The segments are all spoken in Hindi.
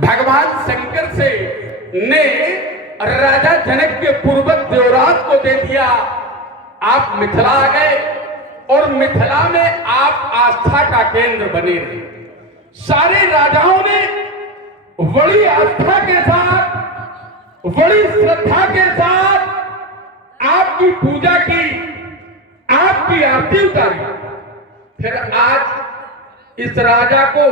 भगवान शंकर से ने राजा जनक के पूर्वज देवराज को दे दिया। आप मिथिला आ गए और मिथिला में आप आस्था का केंद्र बने रहे। सारे राजाओं ने बड़ी आस्था के साथ, बड़ी श्रद्धा के साथ आपकी पूजा की, आपकी आरती उतारी। फिर आज इस राजा को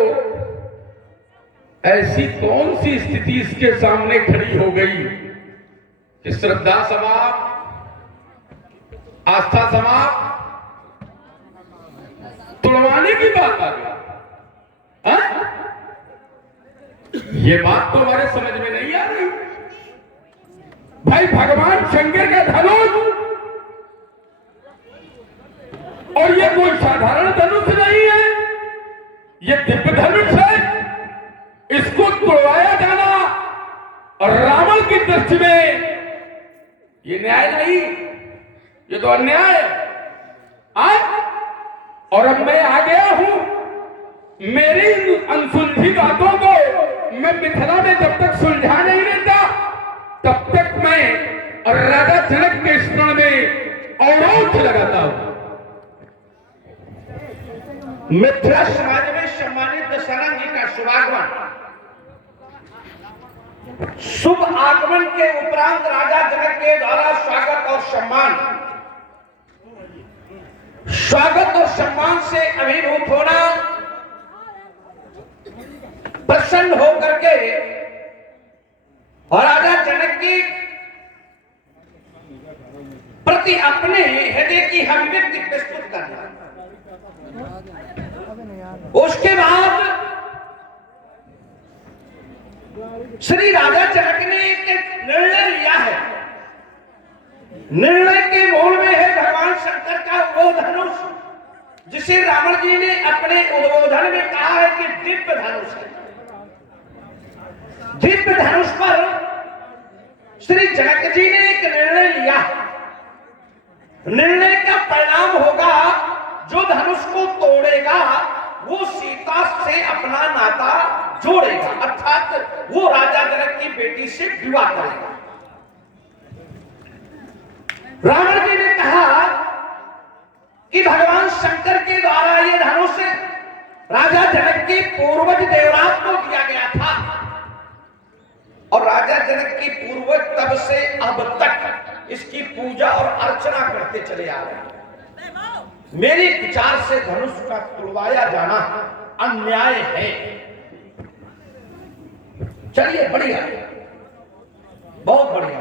ऐसी कौन सी स्थिति इसके सामने खड़ी हो गई कि श्रद्धा समाप्त, आस्था समाप्त, तुड़वाने की बात आ गई। ये बात तो हमारे समझ में नहीं आ रही। भाई भगवान शंकर का धनुष, और ये कोई साधारण धनुष नहीं है, ये दिव्य धनुष है। इसको तोड़वाया जाना और रावण की दृष्टि में ये न्याय नहीं, ये तो अन्याय है। और अब मैं आ गया हूं, मेरी अनसुलझी बातों को मैं मिथिला में जब तक सुलझा नहीं लेता तब तक मैं राजा जनक के स्मरण में अवरोध लगाता हूं। मिथिला समाज में सम्मानित दशहरा जी का शुभागमन, शुभ आगमन के उपरांत राजा जनक के द्वारा स्वागत और सम्मान से अभिभूत होना, प्रसन्न होकर के और राजा जनक की प्रति अपने हृदय की अभिव्यक्ति प्रस्तुत करना। उसके बाद श्री राजा जनक ने एक निर्णय लिया है। निर्णय के मूल में है भगवान शंकर का वो धनुष, जिसे रावण जी ने अपने उद्बोधन में कहा है कि दिव्य धनुष है। दिव्य धनुष पर श्री जनक जी ने एक निर्णय लिया। निर्णय का परिणाम होगा, जो धनुष को तोड़ेगा वो सीता से अपना नाता जोड़ेगा, अर्थात वो राजा जनक की बेटी से विवाह करेगा। रावण जी ने कहा कि भगवान शंकर के द्वारा ये धनुष राजा जनक के पूर्वज देवराज को दिया गया था और राजा जनक की पूर्वज तब से अब तक इसकी पूजा और अर्चना करते चले आ रहे हैं। मेरे विचार से धनुष का तुड़वाया जाना अन्याय है। चलिए, बढ़िया, बहुत बढ़िया।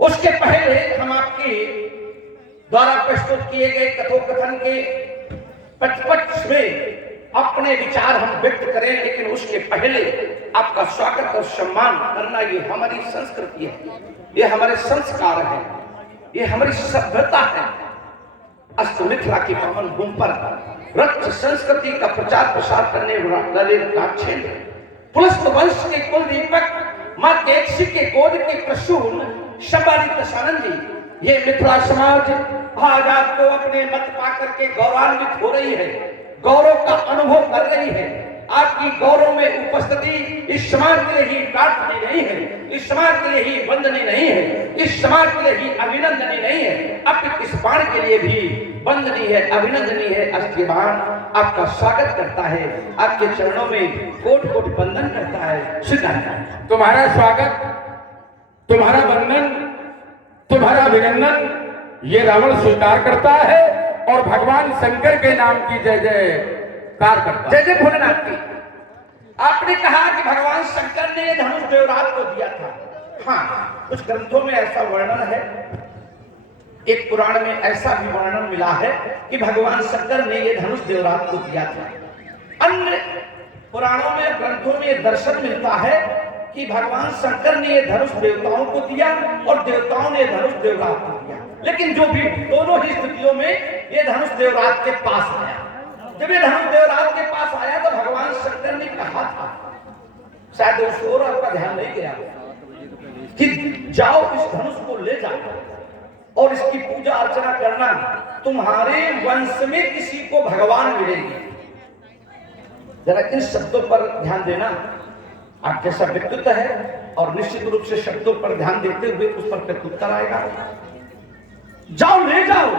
उसके पहले हम आपके द्वारा प्रस्तुत किए गए कथोकथन के पक्ष में अपने विचार हम व्यक्त करें, लेकिन उसके पहले आपका स्वागत और सम्मान करना ये हमारी संस्कृति है, ये हमारे संस्कार है, ये हमारी सभ्यता है। अस्त मिथिला की पावन भूमि पर रक्त संस्कृति का प्रचार प्रसार करने वाले काक्षेत्र पुलस्त वंश के कुल दीपक मां केकसी के गोद के प्रसून संवादित दशानंद जी, ये मिथिला समाज आज आपको अपने मत पाकर के गौरवान्वित हो रही है, गौरव का अनुभव कर रही है। आपकी गौरव में उपस्थिति इस समाज के लिए ही प्रार्थनीय नहीं है, इस समाज के लिए ही वंदनीय नहीं है, इस समाज के लिए ही अभिनंदनीय नहीं है, अब इस बाण के लिए भी वंदनीय है, अभिनंदनीय है। अस्त्र बाण आपका स्वागत करता है, आपके चरणों में कोट कोट वंदन करता है। स्वीकार। तुम्हारा स्वागत, तुम्हारा वंदन, तुम्हारा अभिनंदन ये रावण स्वीकार करता है और भगवान शंकर के नाम की जय जयकार करता है। जय जय भोलेनाथ की। आपने कहा कि भगवान शंकर ने धनुष देवराज को दिया था। हाँ, कुछ ग्रंथों में ऐसा वर्णन है, एक पुराण में ऐसा भी वर्णन मिला है कि भगवान शंकर ने ये धनुष देवराज को दिया था। अन्य पुराणों में, ग्रंथों में यह दर्शन मिलता है कि भगवान शंकर ने ये धनुष देवताओं को दिया और देवताओं ने धनुष देवराज को दिया। लेकिन जो भी दोनों ही स्थितियों में ये धनुष देवराज के पास आया। जब ये धनुष देवराज के पास आया तो भगवान शंकर ने कहा था, शायद उस ओर आपका ध्यान नहीं गया, कि जाओ इस धनुष को ले जाओ और इसकी पूजा अर्चना करना, तुम्हारे वंश में किसी को भगवान मिलेंगे। जरा इन शब्दों पर ध्यान देना। आप जैसा व्यक्तित्व है और निश्चित रूप से शब्दों पर ध्यान देते हुए उस पर प्रत्युत्तर आएगा। जाओ ले जाओ,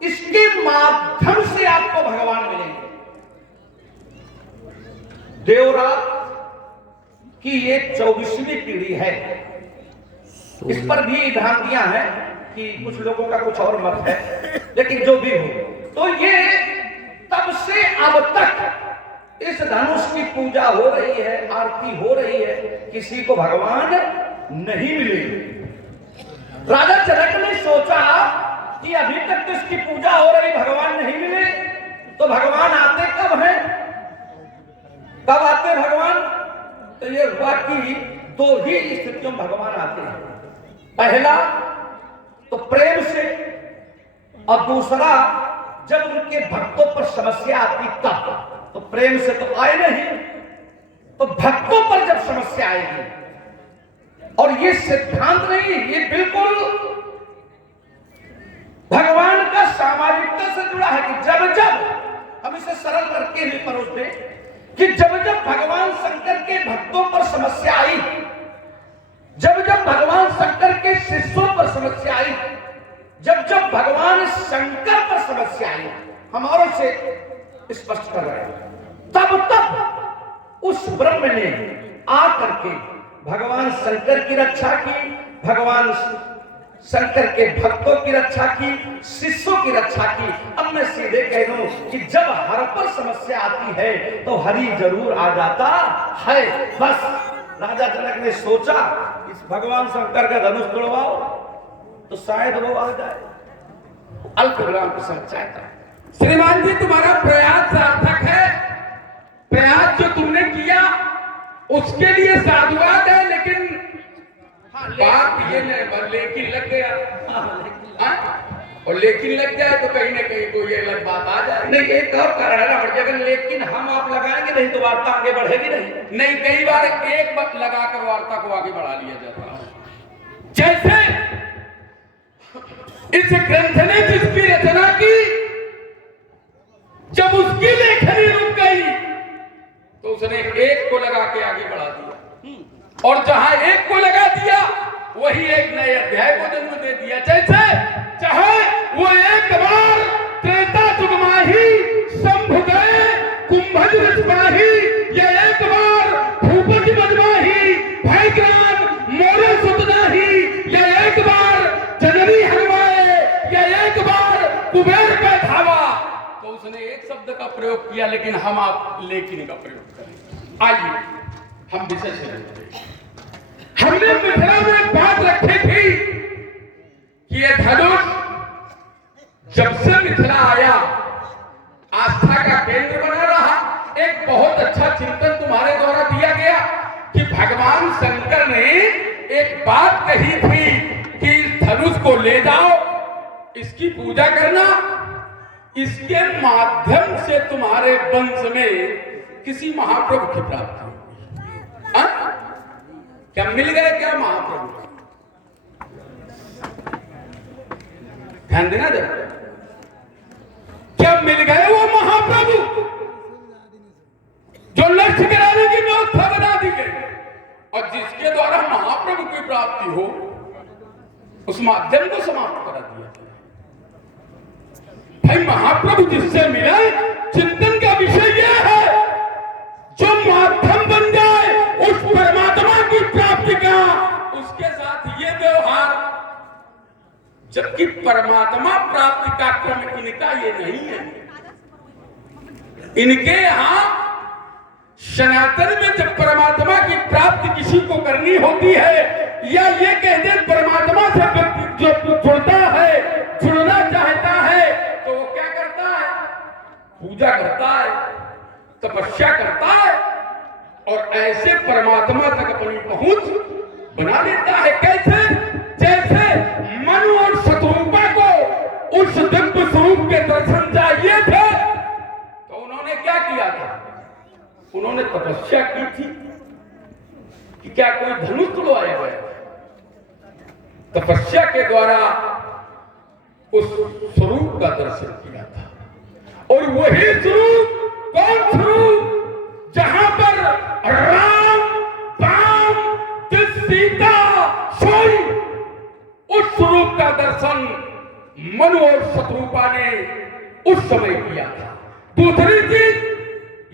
इसके माध्यम से आपको भगवान मिलेंगे। देवरात की ये 24वीं पीढ़ी है। इस पर भी भ्रांतियां हैं कि कुछ लोगों का कुछ और मत है, लेकिन जो भी हो, तो ये तब से अब तक इस धनुष की पूजा हो रही है, आरती हो रही है, किसी को भगवान नहीं मिले। राजा जनक ने सोचा कि अभी तक तो इसकी पूजा हो रही, भगवान नहीं मिले, तो भगवान आते कब हैं? कब आते भगवान? तो ये हुआ कि दो ही स्थितियों में भगवान आते हैं। पहला तो प्रेम से, और दूसरा जब उनके भक्तों पर समस्या आती तब। तो प्रेम से तो आए नहीं, तो भक्तों पर जब समस्या आएगी, और ये सिद्धांत नहीं, ये बिल्कुल भगवान का सामाजिकता से जुड़ा है कि जब जब हम इसे सरल करके ही परोस दें कि जब जब भगवान शंकर के भक्तों पर समस्या आई, जब जब भगवान शंकर के शिष्यों पर समस्या आई, जब जब भगवान शंकर पर समस्या आई, हमारों से स्पष्ट कर रहे हैं, तब तब उस ब्रह्म ने आकर के भगवान शंकर की रक्षा की, भगवान शंकर के भक्तों की रक्षा की, शिष्यों की रक्षा की। अब मैं सीधे कह दूं कि जब हर पर समस्या आती है तो हरि जरूर आ जाता है। बस राजा जनक ने सोचा इस भगवान शंकर का धनुष तोड़वाओ तो शायद वो आ जाए। अल्प विराम के साथ चाहता श्रीमान जी, तुम्हारा प्रयास सार्थक है। प्रयास जो तुमने किया उसके लिए साधुवाद है, लेकिन बात ये नहीं, लेकिन लग गया। और लेकिन लग जाए तो कहीं ना कहीं कोई अलग बात आ जाए। नहीं, एक और कारण है ना हर जगह, लेकिन हम आप लगाएंगे नहीं तो वार्ता आगे बढ़ेगी नहीं। नहीं, कई बार एक बात लगाकर वार्ता को आगे बढ़ा लिया जाता है। जैसे इस ग्रंथ ने जिसकी रचना की, जब उसकी लेखनी रुक गई तो उसने एक को लगा के आगे बढ़ा दिया, और जहां एक को लगा दिया वही एक नए अध्याय को जन्म दे दिया। जैसे चाहे वो एक बार त्रेता युग माही शंभु गए कुंभज ऋषभाही, या एक बार भूपति बदमाही भयग्राम मोरे सुतनाही, या एक बार जननी हरवाए, या एक बार कुबेर का धावा, तो उसने एक शब्द का प्रयोग किया, लेकिन हम आप लेकिन का प्रयोग करें। आइए हम विषय से हमने मिथिला में एक बात रखी थी कि यह धनुष जब से मिथिला आया आस्था का केंद्र बना रहा। एक बहुत अच्छा चिंतन तुम्हारे द्वारा दिया गया कि भगवान शंकर ने एक बात कही थी कि इस धनुष को ले जाओ, इसकी पूजा करना, इसके माध्यम से तुम्हारे वंश में किसी महाप्रभु की प्राप्ति होगी। क्या मिल गए क्या महाप्रभु? ध्यान देना जरा, क्या मिल गए वो महाप्रभु जो लक्ष्य कराने की व्यवस्था बना दी गई, और जिसके द्वारा महाप्रभु की प्राप्ति हो उस माध्यम को समाप्त करा दिया। भाई महाप्रभु जिससे मिले, चिंतन का विषय यह है जो माध्यम बन जाए उस परमात्मा की प्राप्ति का, उसके साथ ये व्यवहार। जबकि परमात्मा प्राप्ति का क्रम इनका ये नहीं है। इनके यहां सनातन में जब परमात्मा की प्राप्ति किसी को करनी होती है, या ये कह दे परमात्मा से जो जुड़ता है, जुड़ना चाहता है, तो वो क्या करता है? पूजा करता है, तपस्या करता है, और ऐसे परमात्मा तक अपनी पहुंच बना लेता है। कैसे? जैसे मनु और शत्रुपा को उस दिव्य स्वरूप के दर्शन चाहिए थे, तो उन्होंने क्या किया था? उन्होंने तपस्या की थी कि क्या कोई धनुष तुड़वाया गया? तपस्या के द्वारा उस स्वरूप का दर्शन किया था, और वही स्वरूप कौन स्वरूप? जहां पर राम मनु और शत्रुपा ने उस समय किया था। दूसरी चीज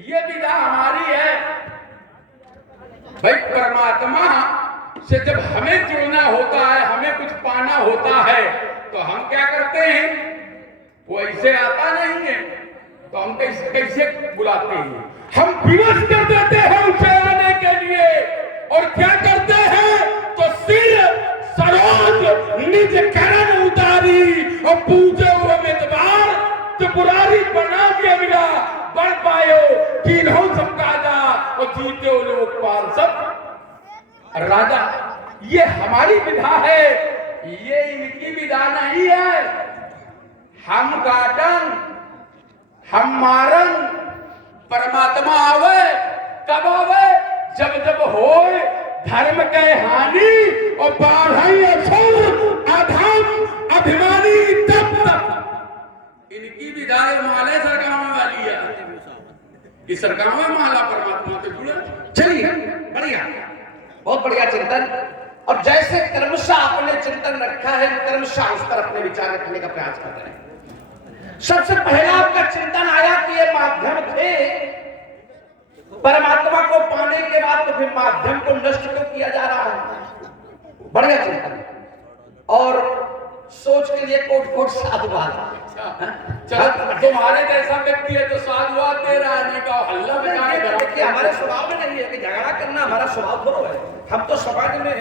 ये विधा हमारी है भाई, परमात्मा से जब हमें जुड़ना होता है, हमें कुछ पाना होता है, तो हम क्या करते हैं, वो ऐसे आता नहीं है तो हम कैसे बुलाते हैं, हम विवश कर देते हैं उसे आने के लिए। और क्या करते हैं, तो सिर सरोज निज करण उतारी और पूजे हुए मेदबार त्रिपुरारी प्रणाम ये मिला बढ़ पायो तीनों सब काजा और जीते लोग पाल सब राजा। ये हमारी विधा है, ये इनकी विधा नहीं है। हम काटन हम मारन, परमात्मा आवे कब आवे, जब जब होए धर्म के हानि और बाढ़ई असुर अधम अभिमानी तब तब। इनकी विधाएं माले सरकाम वाली है कि सरकाम में माला परमात्मा से जुड़े। चलिए बढ़िया, बहुत बढ़िया चिंतन। और जैसे क्रमशः आपने चिंतन रखा है, क्रमशः उस पर अपने विचार रखने का प्रयास कर रहे हैं। सबसे पहला आपका चिंतन आया कि ये माध्यम थे, परमात्मा को पाने के बाद तो फिर माध्यम को नष्ट क्यों किया जा रहा है। बढ़िया चिंतन और सोच के लिए कोट कोट साधुवाद। चलो तुम्हारे जैसा व्यक्ति है तो साधुवाद दे रहा है, नहीं का हल्ला देखिए हमारे स्वभाव में नहीं है कि झगड़ा करना हमारा स्वभाव थोड़ा है। हम तो समाज में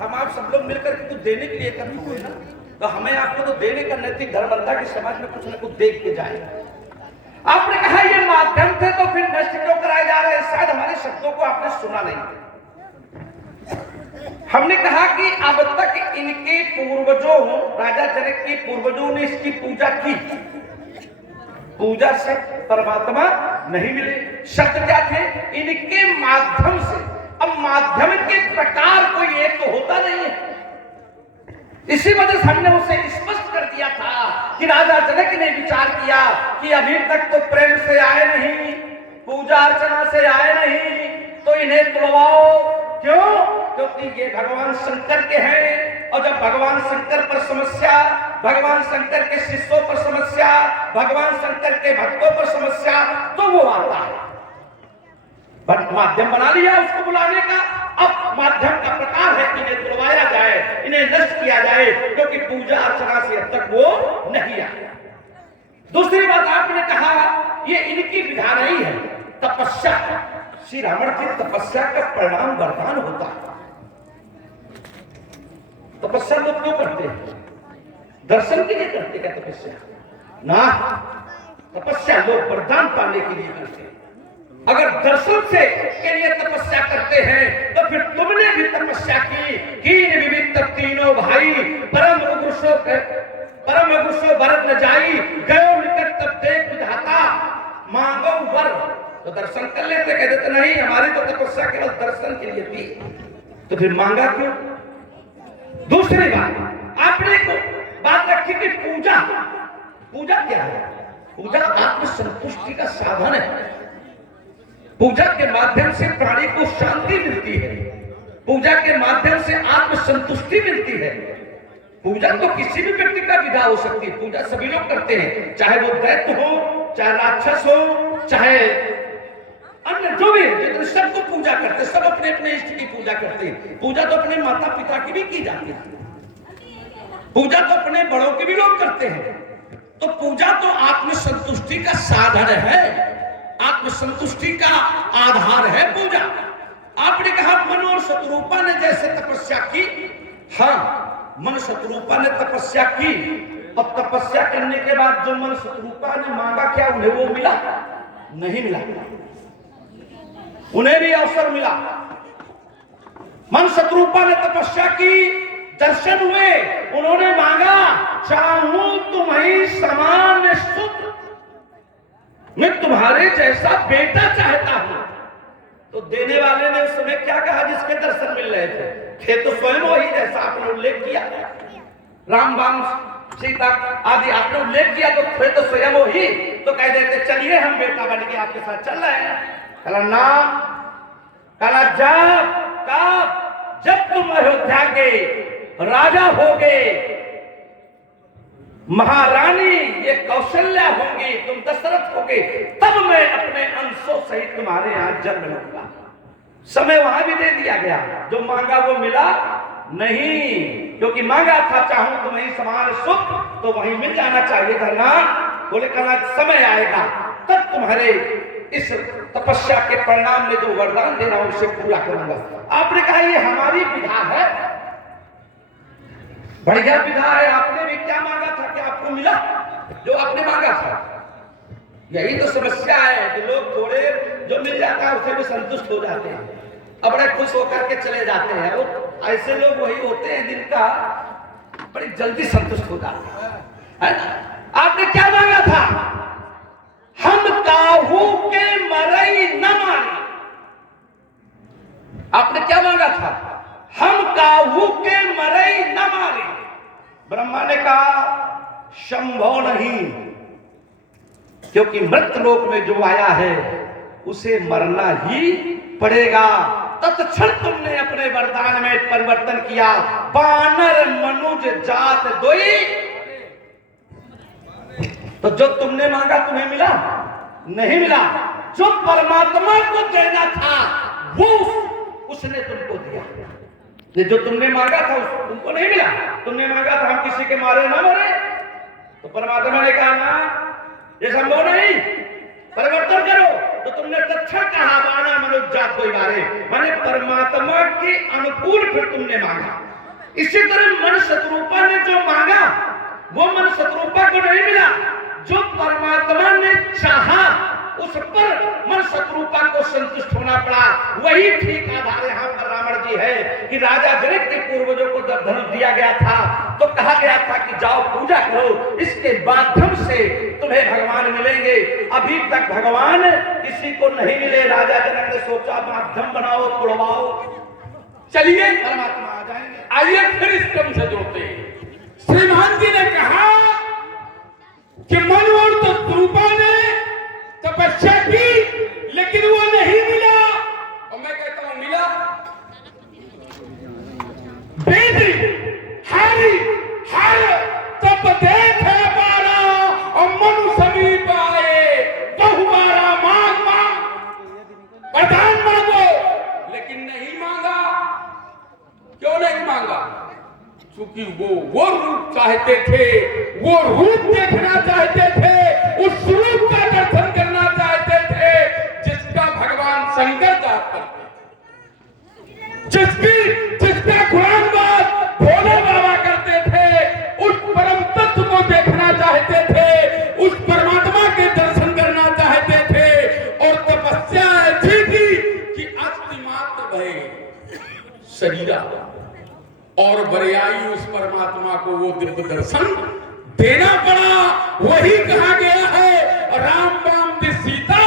हम आप सब लोग मिलकर के कुछ देने के लिए करते हुए ना, तो हमें आपको तो देने का नैतिक धर्म बनता है कि समाज में कुछ न कुछ देख के जाए। आपने कहा ये माध्यम थे तो फिर नष्ट क्यों कराए जा रहे हैं, शायद हमारे शब्दों को आपने सुना नहीं। हमने कहा कि अब तक इनके पूर्वजों, राजा जनक के पूर्वजों ने इसकी पूजा की, पूजा से परमात्मा नहीं मिले। शब्द क्या थे, इनके माध्यम से। अब माध्यम के प्रकार कोई एक तो होता नहीं है, इसी वजह से हमने उसे स्पष्ट कर दिया था कि राजा जनक ने विचार किया कि अभी तक तो प्रेम से आए नहीं, पूजा अर्चना से आए नहीं, तो इन्हें तुड़वाओ। क्यों? क्योंकि ये भगवान शंकर के हैं, और जब भगवान शंकर पर समस्या, भगवान शंकर के शिष्यों पर समस्या, भगवान शंकर के भक्तों पर समस्या, तो वो आता है। माध्यम बना लिया उसको बुलाने का। अब माध्यम का प्रकार है कि इन्हें तुड़वाया जाए, इन्हें नष्ट किया जाए, क्योंकि पूजा अर्चना से अब तक वो नहीं आया। दूसरी बात आपने कहा ये इनकी विधा नहीं है, तपस्या। श्री रावण की तपस्या का परिणाम वरदान होता है। तपस्या लोग क्यों करते हैं? दर्शन के लिए करते क्या तपस्या? ना, तपस्या लोग वरदान पाने के लिए करते हैं। अगर दर्शन से के लिए तपस्या करते हैं तो फिर तुमने भी तपस्या की। कीन विविध तीनों भाई परम उग्रसो भरत न जाई, गयो निकट तब देख विधाता मांगो वर। तो दर्शन कर लेते, कह देते नहीं हमारी तो तपस्या केवल दर्शन के लिए थी, तो फिर मांगा क्यों? दूसरी बात आपने को बात रखी कि पूजा, पूजा क्या है? पूजा आत्मसंतुष्टि का साधन है। पूजा के माध्यम से प्राणी को शांति मिलती है, पूजा के माध्यम से आत्मसंतुष्टि मिलती है। पूजा तो किसी भी व्यक्ति का विधा हो सकती है, पूजा सभी लोग करते हैं, चाहे वो दैत्य हो, चाहे राक्षस हो, चाहे अन्य जो भी है, सबको पूजा करते, सब अपने अपने इष्ट की पूजा करते हैं। पूजा तो अपने माता पिता की भी की जाती है, पूजा तो अपने बड़ों की भी लोग करते हैं। तो पूजा तो आत्मसंतुष्टि का साधन है, आत्मसंतुष्टि का आधार है पूजा। आपने कहा मन और शत्रुपा ने जैसे तपस्या की, हाँ मन शत्रुपा ने तपस्या की, और तपस्या करने के बाद जो मन शत्रुपा ने मांगा क्या उन्हें वो मिला? नहीं मिला। उन्हें भी अवसर मिला। मन शत्रुपा ने तपस्या की, दर्शन हुए, उन्होंने मांगा चाहूं तुम्हें समान सुत, मैं तुम्हारे जैसा बेटा चाहता हूं। तो देने वाले ने उस समय क्या कहा जिसके दर्शन मिल रहे थे तो स्वयं वही जैसा आपने उल्लेख किया, राम बाम सीता आदि आपने उल्लेख किया, तो थे तो स्वयं वही। तो कह देते चलिए हम बेटा बन के आपके साथ चल रहे हैं। कला ना, कला जब तुम अयोध्या के राजा होगे महारानी ये कौशल्या होंगी, तुम दशरथ होगे, तब मैं अपने अंशों सहित तुम्हारे यहां जन्म लूंगा। समय वहां भी दे दिया गया, जो मांगा वो मिला नहीं, क्योंकि मांगा था चाहूं तो वहीं समान सुख, तो वहीं मिल जाना चाहिए था ना। बोले कहना समय आएगा तब तुम्हारे इस तपस्या के परिणाम में जो वरदान दे रहा हूं उसे पूरा करूंगा। आपने कहा ये हमारी विधा है, बढ़िया विधा है। आपने भी क्या मांगा था कि आपको मिला जो आपने मांगा था? यही तो समस्या है कि लोग थोड़े जो मिल जाता है उसे भी संतुष्ट हो जाते हैं, अब बड़े खुश होकर के चले जाते हैं। और ऐसे लोग वही होते हैं जिनका बड़ी जल्दी संतुष्ट हो जाते हैं, है ना? आपने क्या मांगा था? हम काहू के मरई न मारे। आपने क्या मांगा था? हम काहू के मरई न मारे। ब्रह्मा ने कहा शंभो नहीं, क्योंकि मृत लोक में जो आया है उसे मरना ही पड़ेगा। तत्क्षण तुमने अपने वरदान में परिवर्तन किया, बानर मनुज जात दोई। तो जो तुमने मांगा तुम्हें मिला नहीं मिला, जो परमात्मा को देना था वो उसने तुमको दिया। ये जो तुमने मांगा था तुमको नहीं मिला। तुमने मांगा था हम किसी के मारे ना मरे, तो परमात्मा ने कहा ना ये संभव नहीं, परिवर्तन करो। तो तुमने तत्क्षण कहा बाना मनुष्य जात कोई मारे, माने परमात्मा के अनुकूल फिर तुमने मांगा। इसी तरह मन शत्रुपा ने जो मांगा वो मन शत्रुपा को नहीं मिला, जो परमात्मा ने चाहा उस पर मन शत्रुपा को संतुष्ट होना पड़ा। वही ठीक आधार यहां पर रावण जी है कि राजा जनक के पूर्वजों को जब धनुष दिया गया था तो कहा गया था कि जाओ पूजा करो, इसके माध्यम से तुम्हें भगवान मिलेंगे। अभी तक भगवान किसी को नहीं मिले। राजा जनक ने सोचा माध्यम बनाओ, तोड़वाओ, चलिए परमात्मा आ जाएंगे। आइए फिर इस क्रम से जोड़ते हैं। श्रीमान जी ने कहा कि मन और तत्रूपा ने तपस्या की लेकिन वो नहीं मिला, और मैं कहता हूं मिला। बेदी हरि हर तप देखे बारा और मनु समीप आए, बहुबारा मांग मांग वरदान मांगो, लेकिन नहीं मांगा। क्यों नहीं मांगा? क्योंकि वो रूप चाहते थे, वो रूप देखना चाहते थे, उस रूप का दर्शन करना चाहते थे जिसका भगवान शंकर जाप करते थे, जिसका गुणानुवाद भोले बाबा करते थे। उस परम तत्व को देखना चाहते थे, उस परमात्मा के दर्शन करना चाहते थे। और तपस्या ऐसी थी कि अस्थि मात्र भय शरीरा, और बरियाई उस परमात्मा को वो दिव्य दर्शन देना पड़ा। वही कहा गया है राम राम दि सीता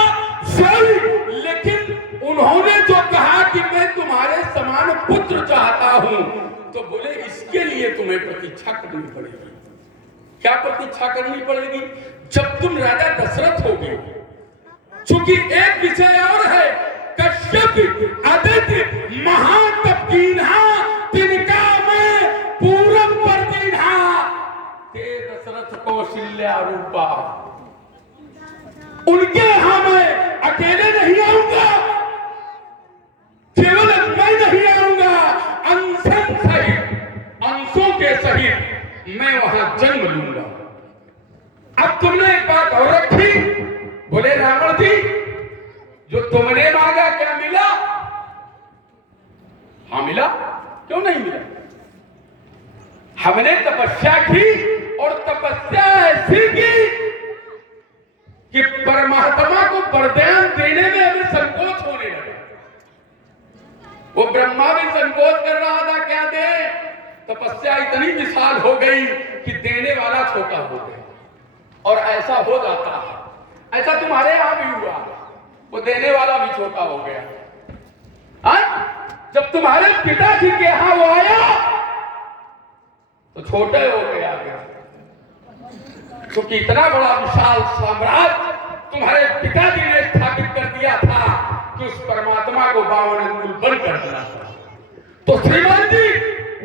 सोई। लेकिन उन्होंने जो कहा कि मैं तुम्हारे समान पुत्र चाहता हूं, तो बोले इसके लिए तुम्हें प्रतीक्षा करनी पड़ेगी। क्या प्रतीक्षा करनी पड़ेगी? जब तुम राजा दशरथ होगे। चूंकि एक विषय और है, कश्यप आदित्य महातपकीन्हा तिनका में पूरब पर दीन्हा, ते दशरथ कौशल्या रूपा। उनके यहां मैं अकेले नहीं आऊंगा, केवल मैं नहीं आऊंगा, अंशन सहित, अंशों के सहित मैं वहां जन्म लूंगा। अब तुमने एक बात और रखी, बोले रावण जी जो तुमने मांगा क्या मिला? हाँ मिला। क्यों नहीं मिला? हमने तपस्या की और तपस्या ऐसी की कि परमात्मा को वरदान देने में हमें संकोच होने लगा। वो ब्रह्मा भी संकोच कर रहा था क्या दे, तपस्या इतनी विशाल हो गई कि देने वाला छोटा हो गया। और ऐसा हो जाता है, ऐसा तुम्हारे यहां भी हुआ, वो देने वाला भी छोटा हो गया। जब तुम्हारे पिताजी के यहां वो आया तो छोटे हो गया। क्योंकि इतना बड़ा विशाल साम्राज्य तुम्हारे पिताजी ने स्थापित कर दिया था कि उस परमात्मा को 52 अंगुल बंद कर दिया था। तो श्रीमान जी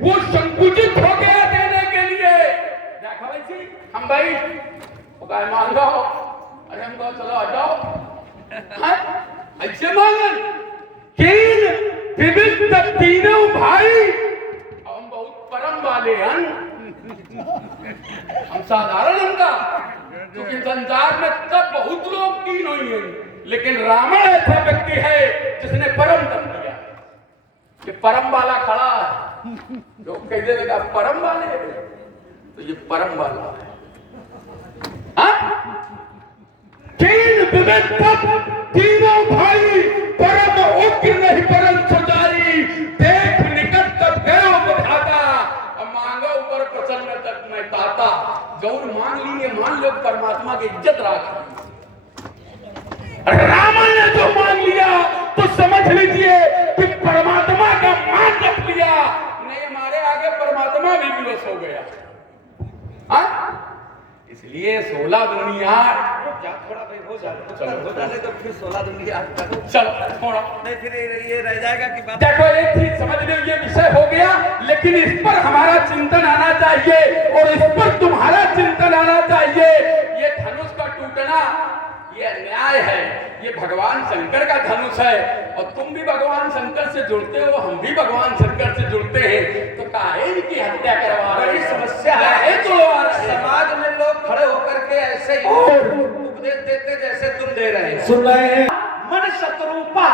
वो संकुचित हो गया देने के लिए। देखो भाई जी, हम हम भाई वो काय मान लो, अरे हम कहो चलो हटाओ। हाँ? ऐसे मांगन तीन विविध तीनों भाई, हम बहुत परम वाले हैं, हम साधारण उनका, क्योंकि संसार में तब बहुत लोग तीन हुई हैं, लेकिन रावण ऐसा व्यक्ति है जिसने परम तप किया। कि परम वाला खड़ा है, लोग कहते लगा परम वाले, तो ये परम वाला है। हाँ? तीन विविध तीनों भाई, परम उग्र नहीं परम सुजारी, देख निकट तक गयो बधाता, अब मांगो ऊपर प्रसन्न तक मैं ताता। जौन मांग लिए मान लो परमात्मा की इज्जत राख। रावण ने जो मांग लिया तो समझ लीजिए कि परमात्मा का मान रख लिया, नहीं हमारे आगे परमात्मा भी विवश हो गया। हाँ? इसलिए 16 दुनिया थोड़ा भाई हो जाए तो फिर 16 दुनिया चल थोड़ा नहीं, फिर ये रह जाएगा कि बात। देखो एक चीज समझ लो, ये विषय हो गया, लेकिन इस पर हमारा चिंतन आना चाहिए और इस पर तुम्हारा चिंतन आना चाहिए। ये धनुष का टूटना ये अन्याय है, ये भगवान शंकर का धनुष है, और तुम भी भगवान शंकर से जुड़ते हो, हम भी भगवान शंकर से जुड़ते हैं, तो काहे इनकी हत्या करवा रहे? बड़ी समस्या है। समाज में लोग खड़े होकर के ऐसे ही उपदेश देते जैसे तुम दे रहे हो। सुन रहे हैं? मन शत्रुपा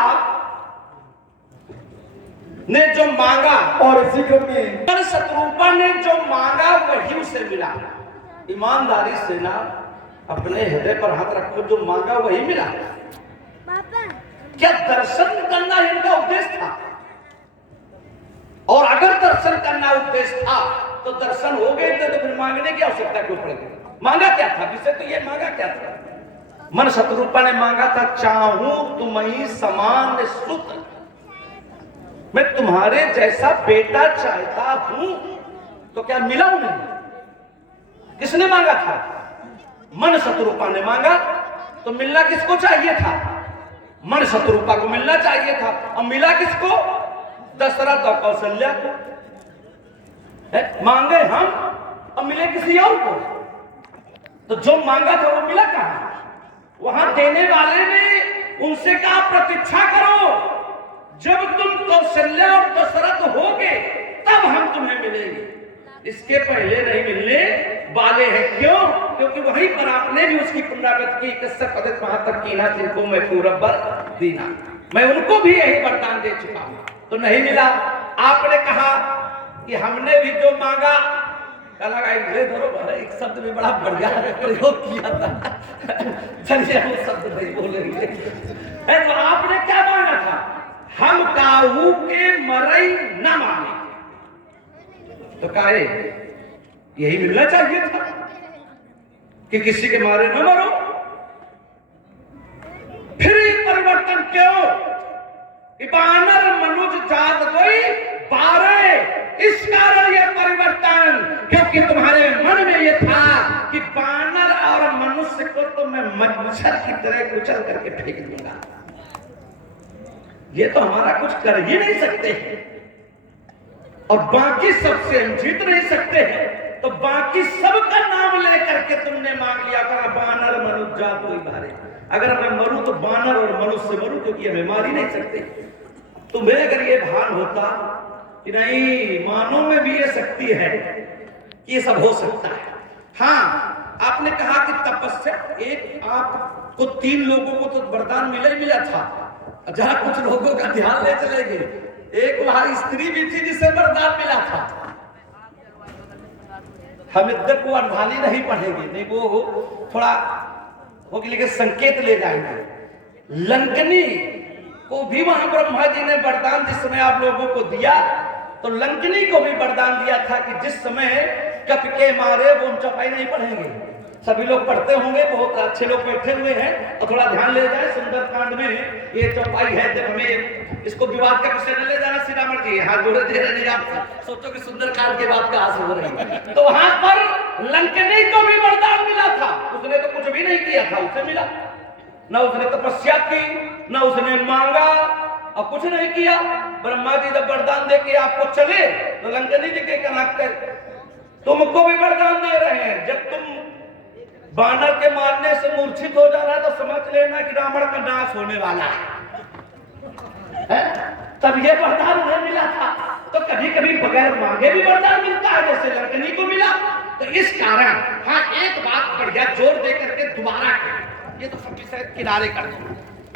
ने जो मांगा, और इसी क्रम में मन शत्रुपा ने जो मांगा वही उसे मिला। ईमानदारी से ना अपने हृदय पर हाथ रखो, जो मांगा वही मिला। क्या दर्शन करना इनका उद्देश्य था? और अगर दर्शन करना उद्देश्य था तो दर्शन हो गए थे, तो फिर मांगने की आवश्यकता क्यों पड़ेगी? मांगा क्या था? विषय तो ये मांगा क्या था? मन शत्रुपा ने मांगा था, चाहूं तुम्हीं समान सुत, मैं तुम्हारे जैसा बेटा चाहता हूं। तो क्या मिला उन्हें? किसने मांगा था? मन शत्रुपा ने मांगा। तो मिलना किसको चाहिए था? मन शत्रुपा को मिलना चाहिए था। और मिला किसको? दशरथ और कौशल्या को। मांगे हम और मिले किसी और को। तो जो मांगा था वो मिला कहां? वहां देने वाले ने उनसे कहा प्रतीक्षा करो, जब तुम कौशल्या और दशरथ होगे तब हम तुम्हें मिलेंगे, इसके पहले नहीं मिलने वाले हैं। क्यों? क्योंकि वहीं पर आपने भी उसकी पुनरावृत्ति की, कश्यप पदित महातप कीना जिनको मैं पूरब वर दीना, मैं उनको भी यही वरदान दे चुका हूं, तो नहीं मिला। आपने कहा कि हमने भी जो मांगा, एक शब्द भी बड़ा बढ़िया प्रयोग किया था, चलिए वो शब्द नहीं बोलेंगे। तो आपने क्या मांगा था? हम काहू के मरई न मांगे, तो काहे यही मिलना चाहिए था कि किसी के मारे न मरो। फिर ये परिवर्तन क्यों कि बानर मनुज जात कोई बारे, इस कारण यह परिवर्तन, क्योंकि तुम्हारे मन में यह था कि बानर और मनुष्य को तो मैं मच्छर की तरह कुचल करके फेंक दूंगा, ये तो हमारा कुछ कर ही नहीं सकते हैं, और बाकी सबसे हम जीत नहीं सकते हैं, तो बाकी सबका नाम लेकर के तुमने मांग लिया कर बानर मनुष्य जात कोई बारे। अगर मैं मरूं तो बानर और मनुष्य मरूं, क्योंकि हमें मार ही नहीं सकते। तुम्हें अगर ये भान होता कि नहीं मानव में भी ये शक्ति है कि ये सब हो सकता है। हाँ, आपने कहा कि तपस्या, एक आपको 3 लोगों को तो वरदान मिला ही मिला था, जहां कुछ लोगों का ध्यान ले चलेंगे। एक वहां स्त्री भी थी जिसे वरदान मिला था। हम इधर को अर्धाली नहीं पढ़ेंगे, नहीं वो थोड़ा होगी, लेकिन संकेत ले जाएंगे। लंकनी को भी वहां ब्रह्मा जी ने वरदान जिस समय आप लोगों को दिया, तो लंकनी को भी वरदान दिया था कि जिस समय कप के मारे, वो चौपाई नहीं पढ़ेंगे, सभी लोग पढ़ते होंगे, बहुत अच्छे लोग बैठे हुए हैं, और थोड़ा ध्यान ले जाए। सुंदरकांड में ये चौपाई है, जब हमें इसको विवाद का विषय न ले जाना, श्री राम जी हाथ जोड़े दे रहे, नहीं आप सोचो कि सुंदरकांड की बात कहां से हो रही है। तो वहां पर लंकनी को भी वरदान मिला था, उसने तो कुछ भी नहीं किया था, उसे मिला। न उसने तपस्या की, न उसने मांगा, और कुछ नहीं किया। ब्रह्मा जी जब वरदान दे के आपको चले, तो लंकनी जी के कनक तुमको भी वरदान दे रहे हैं, जब तुम बानर के मारने से मूर्छित हो जा रहा है तो समझ लेना कि रावण का नाश होने वाला है? तब ये वरदान उन्हें मिला था। तो कभी कभी बगैर मांगे भी वरदान मिलता है, जैसे लड़कनी को मिला। तो इस कारण हाँ एक बात बढ़िया जोर दे करके दोबारा कर, ये तो सबकी शायद किनारे कर दो।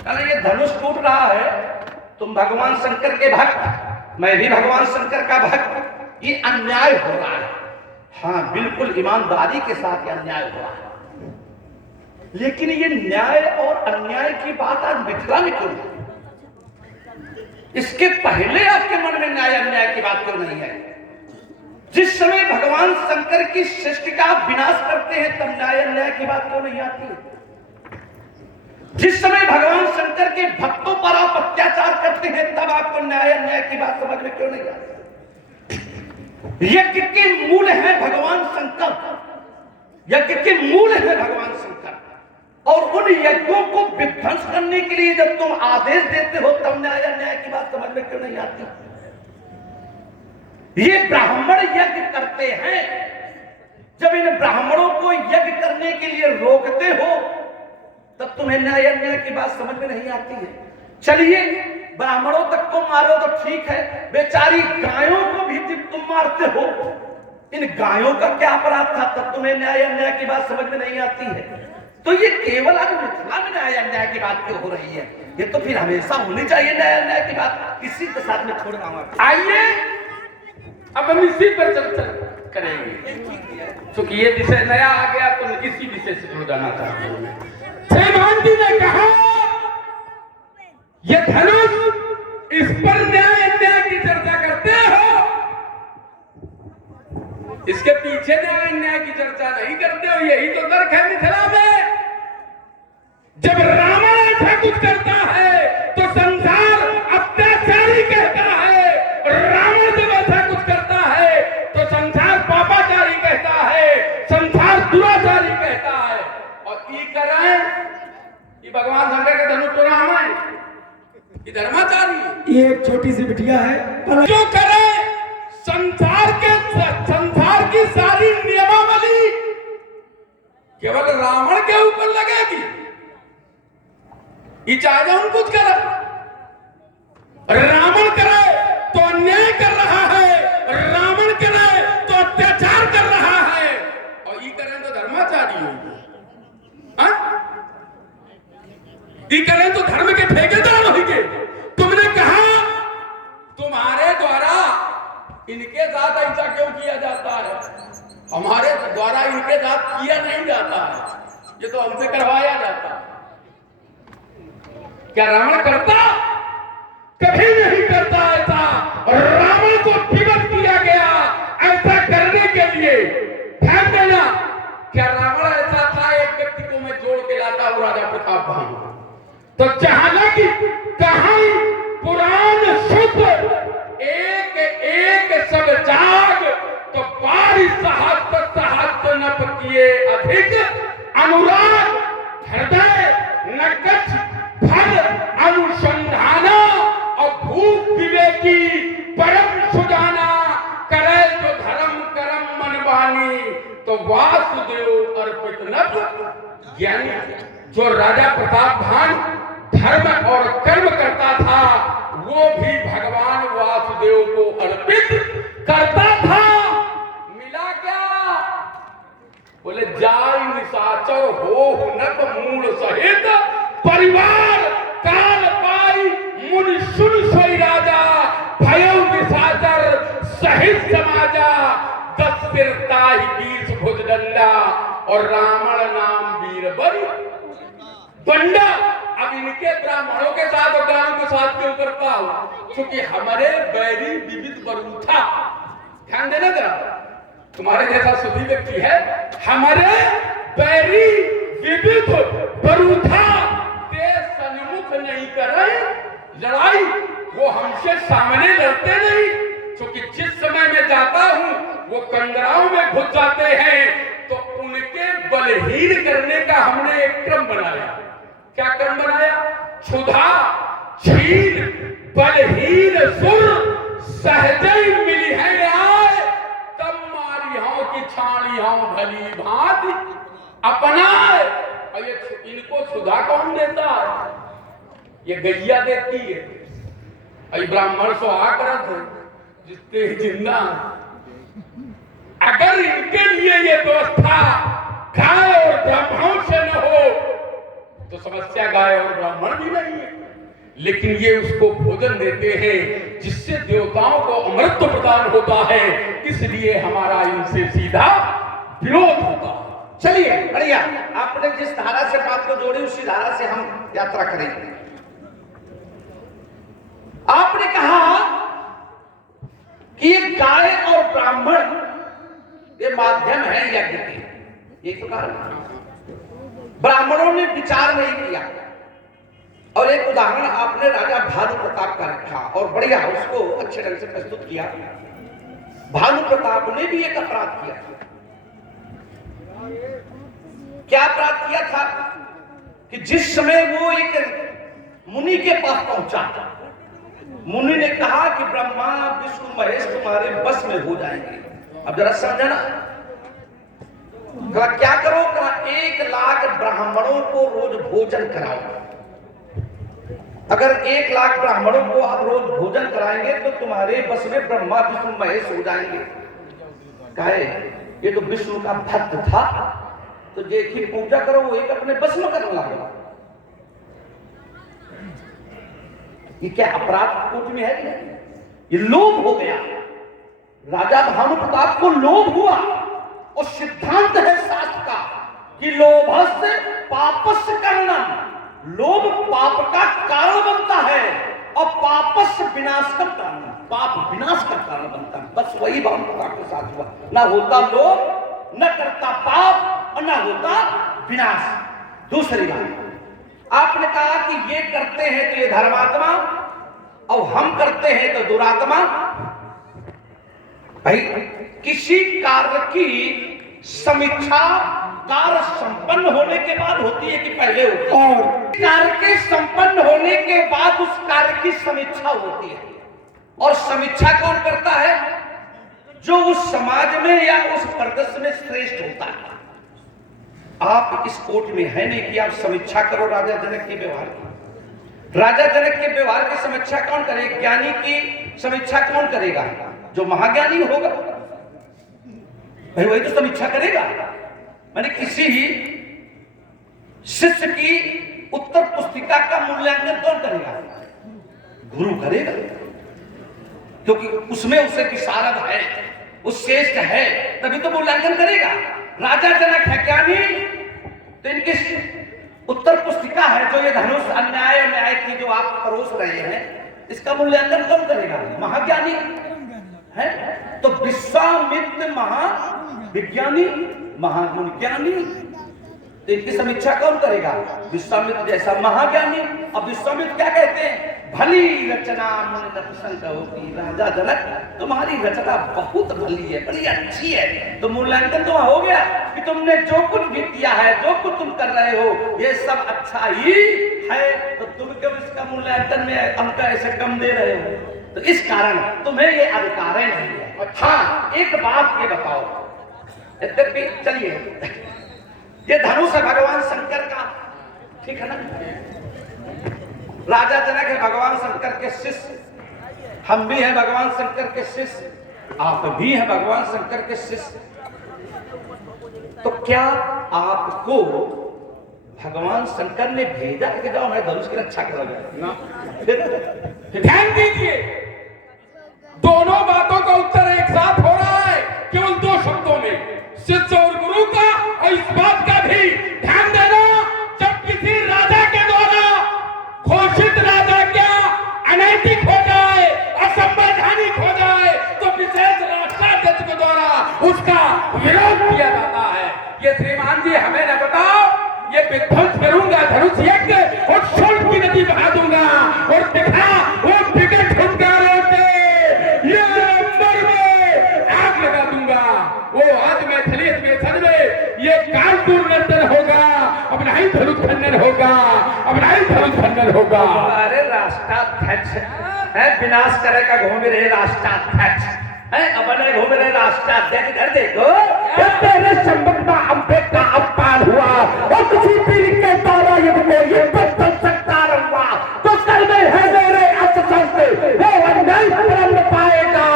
कल ये धनुष टूट रहा है, तुम भगवान शंकर के भक्त, मैं भी भगवान शंकर का भक्त, ये अन्याय हो रहा है। हाँ बिल्कुल ईमानदारी के साथ ये अन्याय हो रहा है, लेकिन ये न्याय और अन्याय की बात आज मिथिला में क्यों है? इसके पहले आपके मन में न्याय अन्याय की बात क्यों नहीं है? जिस समय भगवान शंकर की सृष्टि का विनाश करते हैं तब न्याय अन्याय की बात क्यों नहीं आती है? जिस समय भगवान शंकर के भक्तों पर आप अत्याचार करते हैं तब आपको न्याय अन्याय की बात समझ में क्यों नहीं आती? यज्ञ के मूल है भगवान शंकर, यज्ञ के मूल है भगवान शंकर, और उन यज्ञों को विध्वंस करने के लिए जब तुम आदेश देते हो तब न्याय अन्याय की बात समझ में क्यों नहीं आती? ये ब्राह्मण यज्ञ करते हैं, जब इन ब्राह्मणों को यज्ञ करने के लिए रोकते हो तब तुम्हें न्याय अन्याय की बात समझ में नहीं आती है। चलिए ब्राह्मणों तक को मारो तो ठीक है, बेचारी गायों को भी तुम मारते हो, इन गायों का क्या अपराध था? तब तुम्हें न्याय अन्याय की बात समझ में नहीं आती है। तो ये केवल आज मिथिला में न्याय अन्याय की बात क्यों हो रही है? ये तो फिर हमेशा होनी चाहिए न्याय अन्याय की बात। इसी के साथ में छोड़ रहा हूं। आइए अब हम इसी पर चर्चा करेंगे, क्योंकि ये विषय नया आ गया तो इसी विषय से जुड़ जाना चाहते हैं। श्रीमान जी ने कहा ये धनुष, इस पर न्याय अन्याय की चर्चा करते हो, इसके पीछे न्याय अन्याय की चर्चा नहीं करते हो। यही तो तर्क है मिथिला में। जब रावण ऐसा कुछ करता है तो संसार अत्याचारी कहता है, रावण जब ऐसा कुछ करता है तो संसार पापाचारी कहता है, संसार दुराचारी कहता है। और ये करें ये भगवान शंकर के धनुष तो राम है, ये धर्माचारी, ये एक छोटी सी बिटिया है। जो करे संसार की सारी नियमावली केवल रावण के ऊपर लगेगी। ये चाहे हम कुछ करे, रावण करे तो अन्याय कर रहा है, रावण करे तो अत्याचार कर रहा है, और ये करें तो धर्माचारी होगी, ये करें तो धर्म के ठेकेदार होंगे। तुमने कहा तुम्हारे द्वारा इनके साथ ऐसा क्यों किया जाता है? हमारे द्वारा इनके साथ किया नहीं जाता है, ये तो हमसे करवाया जाता है। क्या रावण करता? कभी नहीं करता ऐसा। रावण को विवश किया गया ऐसा करने के लिए। ध्यान देना, क्या रावण ऐसा था एक व्यक्ति को मैं जोड़ के लाता हूं राजा प्रताप भाई, तो चाहना कहां पुराण शुद्ध एक एक सब जाग, तो बारिश सहस्त्र नप किए अधिक अनुराग हृदय नकच फल अनुसंधाना, और भूप विवेकी परम सुजाना करे जो धर्म करम मन बानी, तो वासुदेव अर्पित नभ ज्ञानी। जो राजा प्रताप भान धर्म और कर्म करता था वो भी भगवान वासुदेव को अर्पित करता था। मिला क्या? बोले जाय निशाचर हो नक मूल सहित, परिवार काल पाई मुनि सुन सोई राजा, भयउ निशाचर सहित समाजा, 10 सिर ताहि 20 भुजदंडा, और रावण नाम वीर बरी बंडा। अब इनके ब्राह्मणों के साथ और गांव के साथ क्यों करता हूं? क्योंकि हमारे बैरी विविध बरूथा, ध्यान देना जरा, तुम्हारे जैसा सुधी व्यक्ति है, हमारे बैरी विविध बरूथा ते सन्मुख नहीं करे लड़ाई, वो हमसे सामने लड़ते नहीं। क्योंकि जिस समय में जाता हूं वो कंदराओं में घुस जाते हैं, तो उनके बलहीन करने का हमने एक क्रम बनाया। क्या क्रम बनाया? क्षुधा छीन बलहीन सुर सहजई मिली है आए, तब मारी हां की छाड़ी हां भली भांति। अपनाए। और ये इनको सुधा कौन देता है? ये गैया देती है। और ये ब्राह्मण सो आकर जितने जिंदा, अगर इनके लिए ये व्यवस्था गाय और ब्राह्मणों से न हो तो समस्या गाय और ब्राह्मण भी नहीं है। लेकिन ये उसको भोजन देते हैं जिससे देवताओं को अमृत प्रदान होता है, इसलिए हमारा इनसे सीधा विरोध होता है। चलिए बढ़िया, आपने जिस धारा से बात को जोड़ी उसी धारा से हम यात्रा करेंगे। आपने कहा कि ये गाय और ब्राह्मण ये माध्यम है यज्ञ के, ये तो कहा। ब्राह्मणों ने विचार नहीं किया। और एक उदाहरण आपने राजा भानु प्रताप का रखा और बढ़िया उसको अच्छे ढंग से प्रस्तुत किया। भानु प्रताप ने भी एक अपराध किया। क्या अपराध किया था कि जिस समय वो एक मुनि के पास पहुंचा, मुनि ने कहा कि ब्रह्मा विष्णु महेश तुम्हारे बस में हो जाएंगे। अब जरा समझना, कहा क्या करो? कहा 1 लाख ब्राह्मणों को रोज भोजन कराओ। अगर 1 लाख ब्राह्मणों को आप रोज भोजन कराएंगे तो तुम्हारे बस में ब्रह्मा विष्णु महेश हो जाएंगे। कहे ये तो विष्णु का भक्त था, तो देखिए पूजा करो, वो एक अपने बस में करने लगा। ये क्या अपराध कोर्ट में है कि नहीं? ये लोभ हो गया। राजा भानु प्रताप को लोभ हुआ। और सिद्धांत है शास्त्र का कि लोभस्य पापस्य कारणम, लोभ पाप का कारण बनता है और पापस्य विनाश का कारण, पाप विनाश का कारण बनता है। बस वही भानु प्रताप के साथ हुआ। ना होता लोभ, न करता पाप और ना होता विनाश। दूसरी बात आपने कहा कि ये करते हैं तो ये धर्मात्मा और हम करते हैं तो दुरात्मा। भाई किसी कार्य की समीक्षा कार्य संपन्न होने के बाद होती है कि पहले होती है? और कार्य के संपन्न होने के बाद उस कार्य की समीक्षा होती है। और समीक्षा कौन करता है? जो उस समाज में या उस परिदृश्य में श्रेष्ठ होता है। आप इस कोर्ट में है नहीं कि आप समीक्षा करो राजा जनक के व्यवहार की। राजा जनक के व्यवहार की समीक्षा कौन करे? ज्ञानी की समीक्षा कौन करेगा? जो महाज्ञानी होगा भाई वही तो समीक्षा करेगा। मैंने किसी शिष्य की उत्तर पुस्तिका का मूल्यांकन कौन करेगा? गुरु करेगा, क्योंकि उसमें उसे विशारद है, वो श्रेष्ठ है, तभी तो मूल्यांकन करेगा। राजा जनक है ज्ञानी, तो इनकी उत्तर पुस्तिका है जो ये धनुष अन्याय और न्याय की जो आप परोस रहे हैं, इसका मूल्यांकन कौन करेगा? महाज्ञानी है। तो विश्वामित्र महाविज्ञानी, महागुण ज्ञानी, तो इनकी समीक्षा कौन करेगा? विश्वामित्र जैसा महाज्ञानी। अब विश्वामित्र क्या कहते हैं? भली रचना मन नपुंसक होती। राजा जनक तुम्हारी रचना बहुत भली है, बड़ी अच्छी है। तो मूल्यांकन तो हो गया कि तुमने जो कुछ भी किया है, जो कुछ तुम कर रहे हो, ये सब अच्छा ही है। तो तुम क्यों इसका मूल्यांकन में अंक ऐसे कम दे रहे हो? तो इस कारण तुम्हें ये अधिकार नहीं है। अच्छा एक बात ये बताओ, चलिए ये धनुष है भगवान शंकर का, ठीक है ना? राजा जनक है भगवान शंकर के शिष्य, हम भी हैं भगवान शंकर के शिष्य, आप भी हैं भगवान शंकर के शिष्य। तो क्या आपको भगवान शंकर ने भेजा कि जाओ मैं धनुष की रक्षा करोगे ना? ध्यान दीजिए, दोनों बातों का उत्तर एक साथ हो रहा है केवल 2 शब्दों में, शिष्य और गुरु का। और इस बात का भी ध्यान देना, जब किसी राजा के द्वारा घोषित राजा क्या अनैतिक हो जाए, असंवैधानिक हो जाए, तो विशेष राष्ट्राध्यक्ष के द्वारा उसका विरोध किया जाता है। ये श्रीमान जी हमें न बताओ, ये विध्वंस करूंगा धनुष यज्ञ और शोण की नदी बहा दूंगा और दिखा वो विकट हुंकारों से ये अंबर में आग लगा दूंगा। वो आज में थलित में थन में ये कानपुर नंदन होगा, अपना ही धनुष खंडन होगा, अपना ही धनुष खंडन होगा। अरे राष्ट्राध्यक्ष है, विनाश करेगा घूम रहे राष्ट्राध्यक्ष है, अपने घूम रहे राष्ट्राध्यक्ष। इधर देखो, तेरे संबंध में अम्बेडकर अपमान हुआ और किसी पीर के द्वारा यदि ये बदल सकता रहुआ तो कल में है मेरे अक्सर से वो अन्याय परम पाएगा।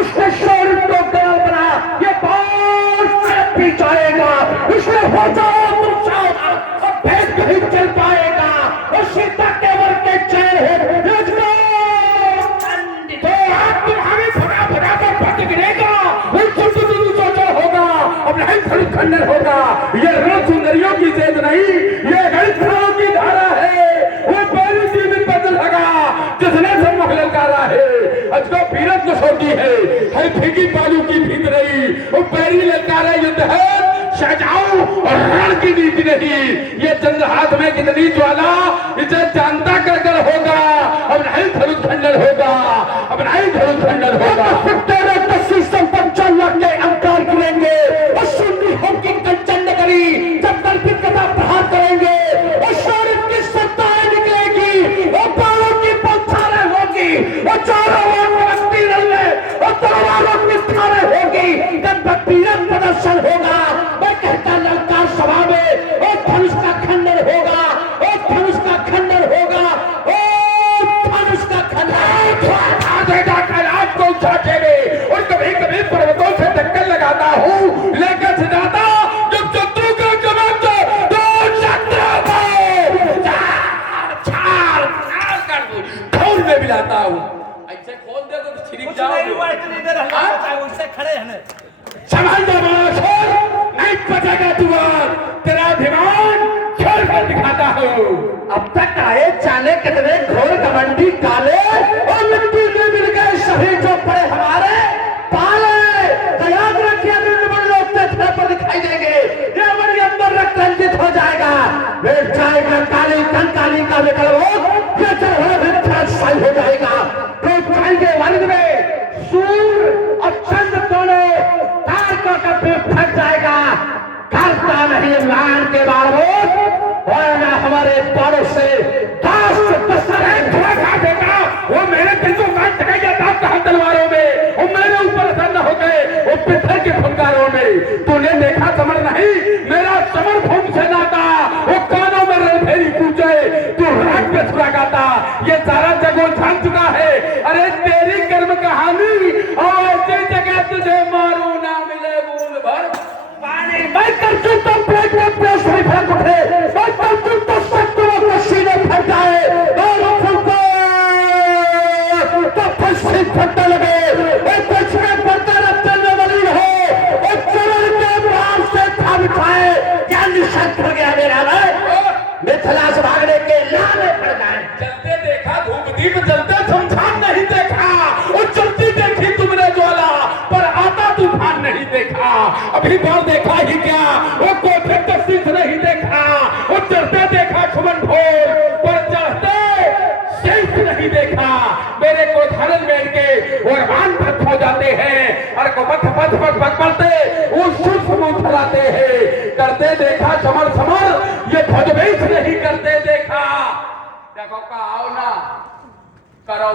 उसने शोर को गल बना ये बहुत से पीछाएगा। उसने हो जाओ तुम चाहो अब भेद नहीं चल पाएगा। और सीता केवल के चैन है तो आप तुम्हारे भगा भगा कर पट गिरेगा। वो सोचा होगा अब नहीं थोड़ी खंडन होगा। ये रण सुंदरियों की जेद नहीं, ये गणितों की धारा है। वो पहली चीज में बदल लगा जिसने सब महल कारा है। अजको पीरत को सोती है फीकी बालू की भीत रही। वो पैरी ललकारा युद्ध है सजाओ और रण की नीति नहीं। ये चंद्र हाथ में कितनी ज्वाला इसे जानता कर कर होगा। अब नहीं धनुष खंडन होगा, अब नहीं धनुष खंडन होगा। तेरे तस्वीर संपन्न चल के अंकार गिरेंगे और सुन्नी होगी कंचन नगरी जब कल की कथा प्रहार करेंगे और शौर्य की सत्ताएं निकलेगी और बालों की बौछारें होगी और चारों ओर मस्ती रहे और तलवारों की धारें होगी। तब पीरत प्रदर्शन होगा। मैं कहता ललकार सभा में और धनुष का खंडन होगा और धनुष का खंडन होगा और धनुष का आपको उठाते में और कभी कभी पर्वतों से टक्कर लगाता हूँ लेकर सिद्धाता जब शत्रु का जवाब दो शत्रु को छाल कर दूं खोल में मिलाता हूँ। ऐसे खोल दे तो छिरिक जाओगे। उससे खड़े हैं संभाल जा बड़ा छोर नहीं बचेगा तुआर तेरा अभिमान छोड़ कर दिखाता हूँ। अब तक आए जाने कितने घोर घमंडी काले और मिट्टी में मिल गए सभी जो पड़े हमारे पाले। याद रखिए लोग पर दिखाई देंगे ये हमारे अंदर रक्त रंजित हो जाएगा। बैठ जाएगा काली कंकाली का विकल्प ये चल हो जाएगा। बैठ जाएंगे वर्ग में सूर और चंद्र दोनों तारकों का पेट फट जाएगा। करता नहीं लान के बावजूद वरना हमारे पारों से वो मेरे दिल को काट सकेगा दांत कहा तलवारों में वो मेरे ऊपर असर न हो गए वो पित्थर के फंकारों में। तूने देखा समर नहीं मेरा समर भूम से नाता वो कानों में रणभेरी पूछे तू राग पे छुरा गाता ये सारा जगह जान चुका है। अरे तेरी कर्म कहानी और ऐसे जगह तुझे मारू ना मिले बूंद भर पानी। मैं कर चुका पेट में पेश में फेंक उठे मैं कर चुका शत्रुओं को सीने फट जाए तो फंसी फटने लगे एक पछड़े पड़ते रब चलने वाली रहे एक चरण के भाव से था बिठाए क्या निशक्त हो गया मेरा मिथिला से भागने के लाने पड़ गए। चलते देखा धूप दीप जलते शमशान नहीं देखा और चलती देखी तुमने ज्वाला पर आता तूफान नहीं देखा। अभी बार देखा ही क्या वो कोठे तस्वीर नहीं देखा वो चढ़ते देखा खुमन भोर पर चढ़ते शेष नहीं देखा। मेरे को धरन बैठ के और मान भक्त हो जाते हैं और को मत पथ पथ पथ पढ़ते वो सुख मुंह फैलाते हैं। करते देखा समर समर ये भजवेश नहीं करते देखा। देखो का आओ ना करो